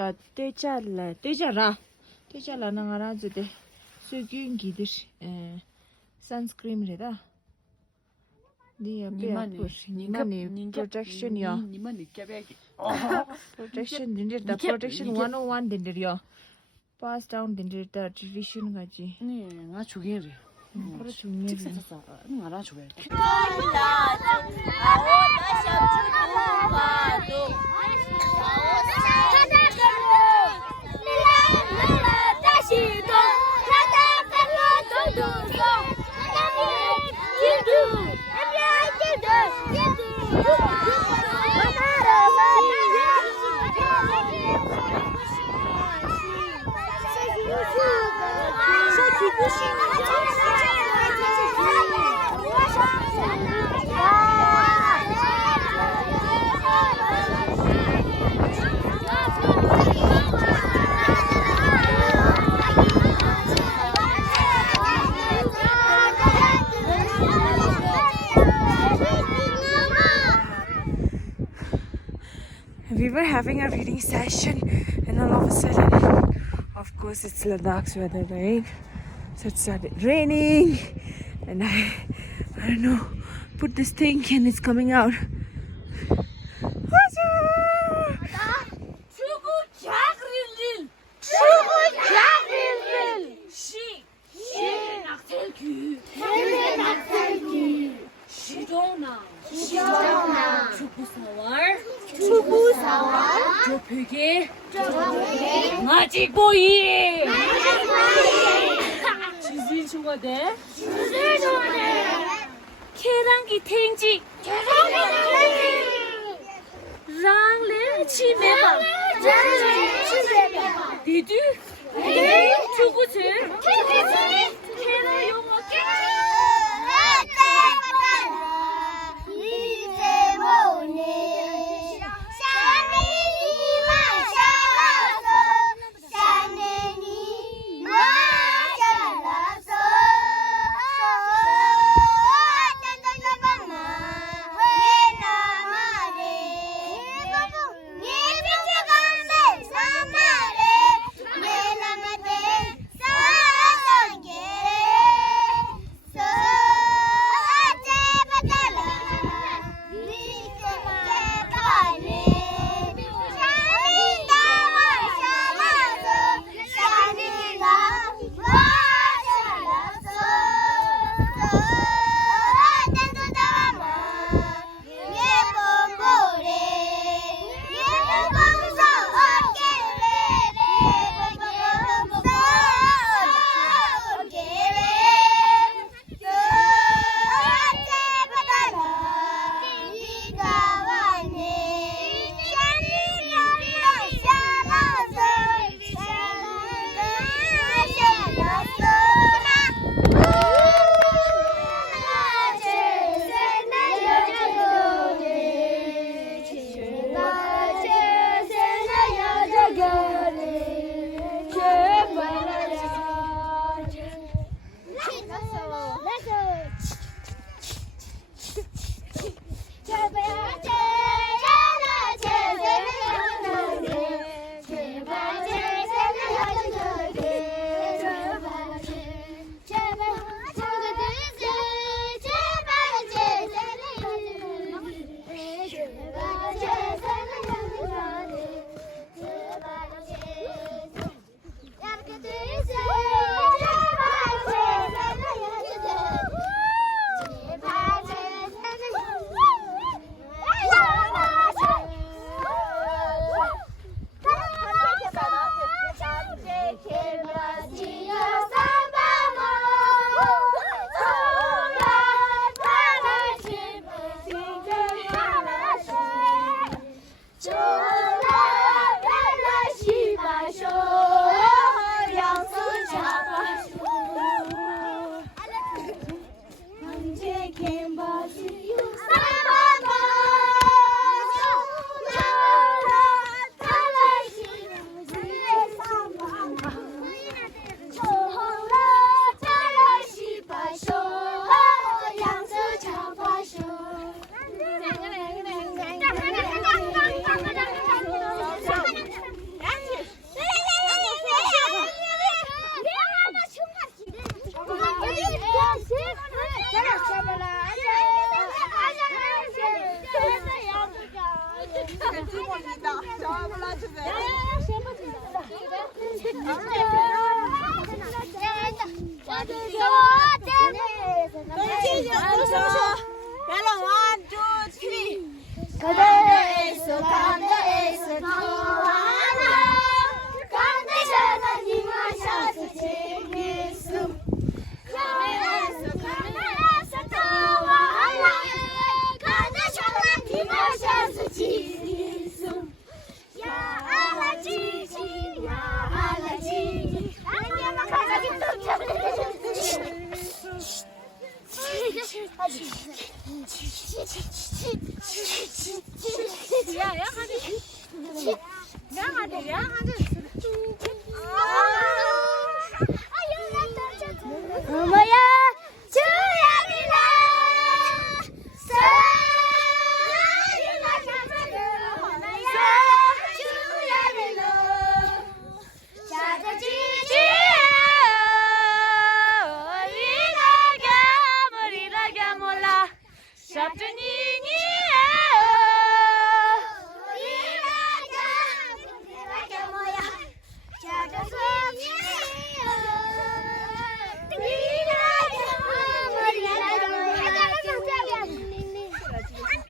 야 떼잘라 떼자라 떼잘라 나가라즈데 수균기들 선스크림이다 니마니 프로텍션이야 니만이 깨배기. protection dindirda protection 101 dindir요 pass down dindirda tradition 가지 네, 나 죽이래. 그래 중요해 샀어. 나라 죽여. We were having a reading session and all of a sudden, of course it's Ladakh's weather, right? So it started raining and I don't know, put this thing and it's coming out. 조폐기 마지보이 지질 좋아대 계란기 탱지 랑레 치매바 디두 주구지 계란 용어 Yeah. 어머야 주야리라 사유나 가마루 어머야 주야리로 자자지지야 머리라가 몰라 샵주니